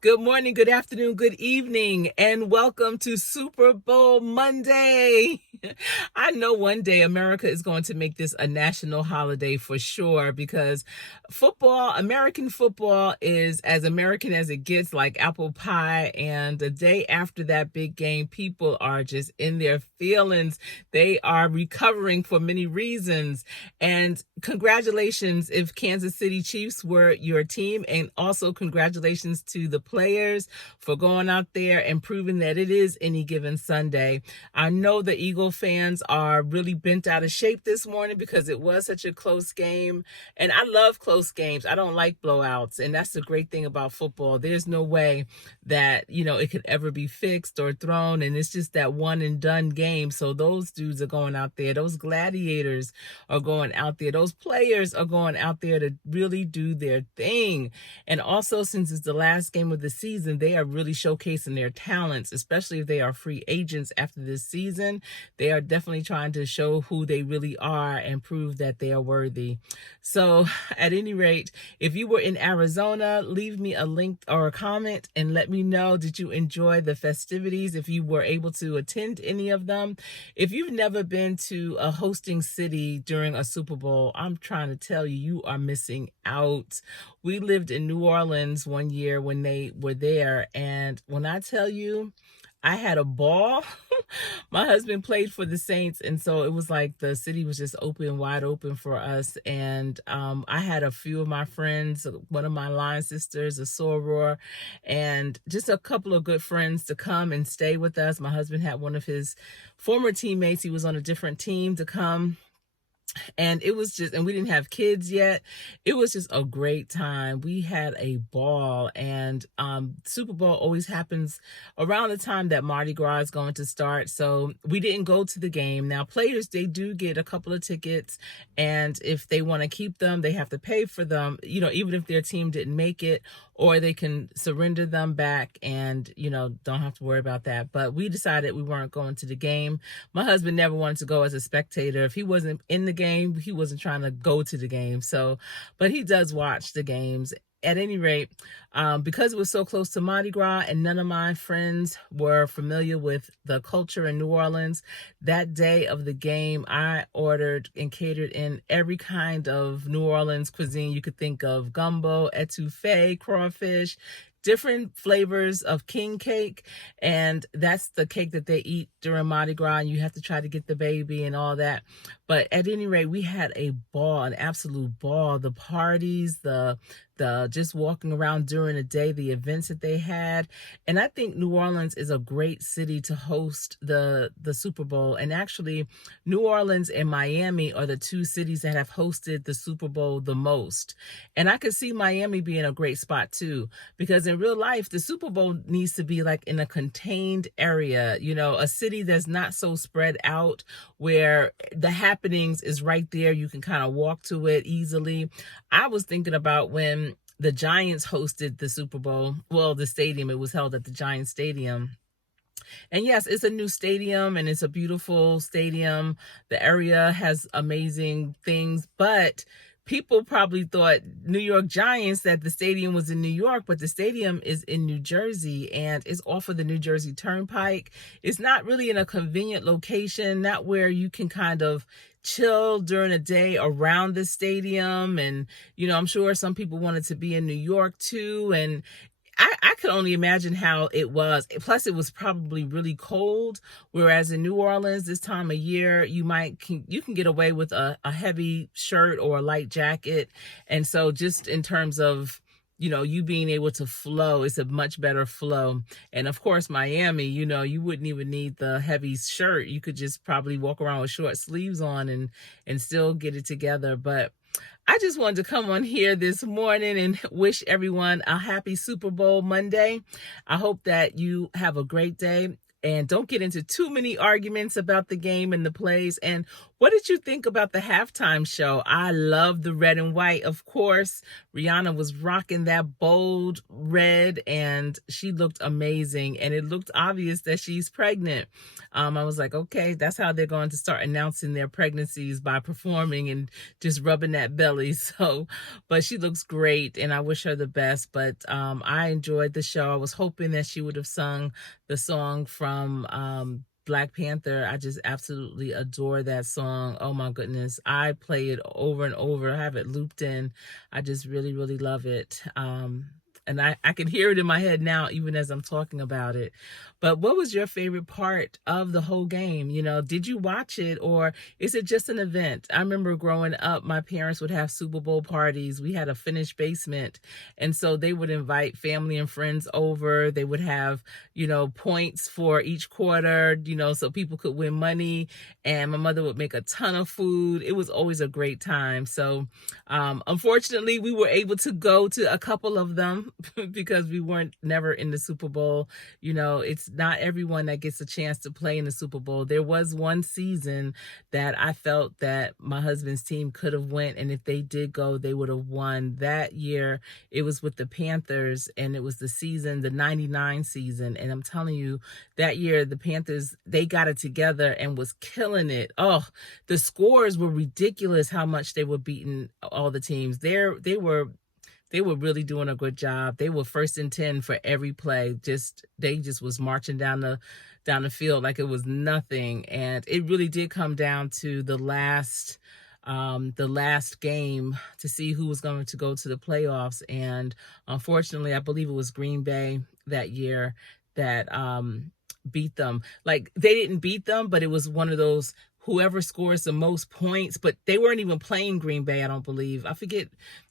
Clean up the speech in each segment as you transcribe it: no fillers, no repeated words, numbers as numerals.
Good morning, good afternoon, good evening, and welcome to Super Bowl Monday. I know one day America is going to make this a national holiday for sure because American football is as American as it gets, like apple pie. And the day after that big game, people are just in their feelings. They are recovering for many reasons. And congratulations if Kansas City Chiefs were your team, and also congratulations to the players for going out there and proving that it is any given Sunday. I know the Eagle fans are really bent out of shape this morning because it was such a close game. And I love close games. I don't like blowouts. And that's the great thing about football. There's no way that, it could ever be fixed or thrown. And it's just that one and done game. So those dudes are going out there. Those gladiators are going out there. Those players are going out there to really do their thing. And also, since it's the last game of the season, they are really showcasing their talents, especially if they are free agents after this season. They are definitely trying to show who they really are and prove that they are worthy. So, at any rate, if you were in Arizona, leave me a link or a comment and let me know, did you enjoy the festivities, if you were able to attend any of them. If you've never been to a hosting city during a Super Bowl, I'm trying to tell you, you are missing out. We lived in New Orleans one year when they were there, and when I tell you, I had a ball. My husband played for the Saints, and so it was like the city was just wide open for us. And I had a few of my friends, one of my line sisters, a soror, and just a couple of good friends to come and stay with us. My husband had one of his former teammates, he was on a different team, to come. And it was just, and we didn't have kids yet. It was just a great time. We had a ball. And Super Bowl always happens around the time that Mardi Gras is going to start. So we didn't go to the game. Now, players, they do get a couple of tickets, and if they want to keep them, they have to pay for them, even if their team didn't make it, or they can surrender them back and, don't have to worry about that. But we decided we weren't going to the game. My husband never wanted to go as a spectator. If he wasn't in the game, he wasn't trying to go to the game. So, but he does watch the games. At any rate, because it was so close to Mardi Gras and none of my friends were familiar with the culture in New Orleans, that day of the game, I ordered and catered in every kind of New Orleans cuisine you could think of: gumbo, etouffee, crawfish, different flavors of king cake. And that's the cake that they eat during Mardi Gras, and you have to try to get the baby and all that. But at any rate, we had a ball, an absolute ball. The parties, the just walking around during the day, the events that they had. And I think New Orleans is a great city to host the Super Bowl. And actually, New Orleans and Miami are the two cities that have hosted the Super Bowl the most. And I could see Miami being a great spot too, because in real life, the Super Bowl needs to be like in a contained area, a city that's not so spread out, where the happenings is right there. You can kind of walk to it easily. I was thinking about when the Giants hosted the Super Bowl. Well, the stadium, it was held at the Giants Stadium. And yes, it's a new stadium and it's a beautiful stadium. The area has amazing things, but people probably thought New York Giants, that the stadium was in New York, but the stadium is in New Jersey, and it's off of the New Jersey Turnpike. It's not really in a convenient location, not where you can kind of chill during a day around the stadium. And, I'm sure some people wanted to be in New York too. And I could only imagine how it was. Plus, it was probably really cold. Whereas in New Orleans, this time of year, you can get away with a heavy shirt or a light jacket. And so just in terms of, you being able to flow, it's a much better flow. And of course, Miami, you wouldn't even need the heavy shirt. You could just probably walk around with short sleeves on and still get it together. But I just wanted to come on here this morning and wish everyone a happy Super Bowl Monday. I hope that you have a great day. and don't get into too many arguments about the game and the plays. And what did you think about the halftime show? I love the red and white, of course. Rihanna was rocking that bold red and she looked amazing. And it looked obvious that she's pregnant. I was like, okay, that's how they're going to start announcing their pregnancies, by performing and just rubbing that belly. So, but she looks great and I wish her the best. But I enjoyed the show. I was hoping that she would have sung the song from Black Panther. I just absolutely adore that song. Oh my goodness. I play it over and over. I have it looped in. I just really, really love it. And I can hear it in my head now, even as I'm talking about it. But what was your favorite part of the whole game? You know, did you watch it, or is it just an event? I remember growing up, my parents would have Super Bowl parties. We had a finished basement. And so they would invite family and friends over. They would have, you know, points for each quarter, you know, so people could win money. And my mother would make a ton of food. It was always a great time. So unfortunately, we were able to go to a couple of them because we weren't never in the Super Bowl. You know, it's not everyone that gets a chance to play in the Super Bowl. There was one season that I felt that my husband's team could have went, and if they did go, they would have won. That year, it was with the Panthers, and it was the season, the 99 season. And I'm telling you, that year, the Panthers, they got it together and was killing it. Oh, the scores were ridiculous, how much they were beating all the teams. They were really doing a good job. They were 1st and 10 for every play. They just was marching down the field like it was nothing. And it really did come down to the last game to see who was going to go to the playoffs. And unfortunately, I believe it was Green Bay that year that beat them. Like, they didn't beat them, but it was one of those whoever scores the most points, but they weren't even playing Green Bay, I don't believe. I forget.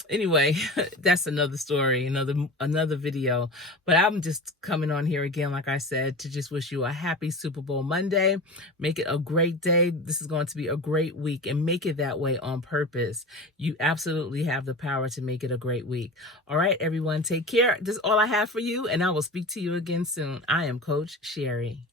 Anyway, that's another story, another video. But I'm just coming on here again, like I said, to just wish you a happy Super Bowl Monday. Make it a great day. This is going to be a great week, and make it that way on purpose. You absolutely have the power to make it a great week. All right, everyone, take care. This is all I have for you, and I will speak to you again soon. I am Coach Sherry.